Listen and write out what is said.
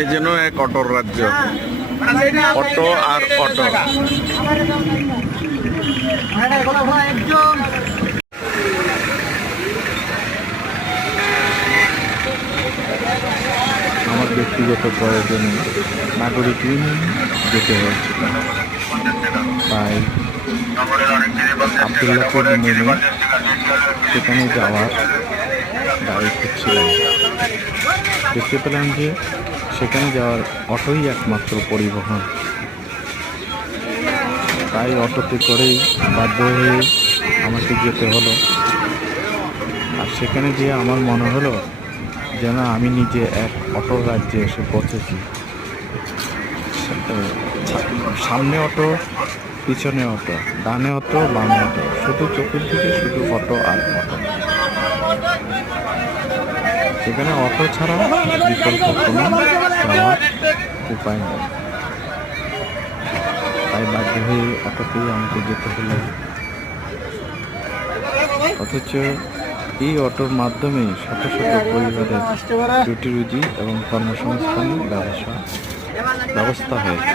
এ যেন এক অটোর রাজ্য, অটো আর অটো। আমার ব্যক্তিগত প্রয়োজনে নাগরিক ইউনিয়ন যেতে হয়েছিল, তাই আবদুল্লাপুর নেমে সেখানে যাওয়ার গাড়ি খুঁজছিলাম। দেখতে পেলাম যে সেখানে যাওয়ার অটোই একমাত্র পরিবহন, তাই অটোতে করেই বাধ্য হয়ে আমাকে যেতে হলো। আর সেখানে গিয়ে আমার মনে হলো যেন আমি নিজে এক অটোর রাজ্যে এসে পৌঁছেছি। সামনে অটো, পিছনে অটো, ডানে অটো, বামে অটো, শুধু চোখের দিকে শুধু অটো আর অটো। সেখানে অটো ছাড়া বিকল্প কোনো যাওয়ার উপায় নেই, তাই বাধ্য হয়ে অটোতেই আমাকে যেতে হলো। অথচ এই অটোর মাধ্যমে শত শত পরিবারের রুটি রুজি এবং কর্মসংস্থানের ব্যবস্থা হয়েছে।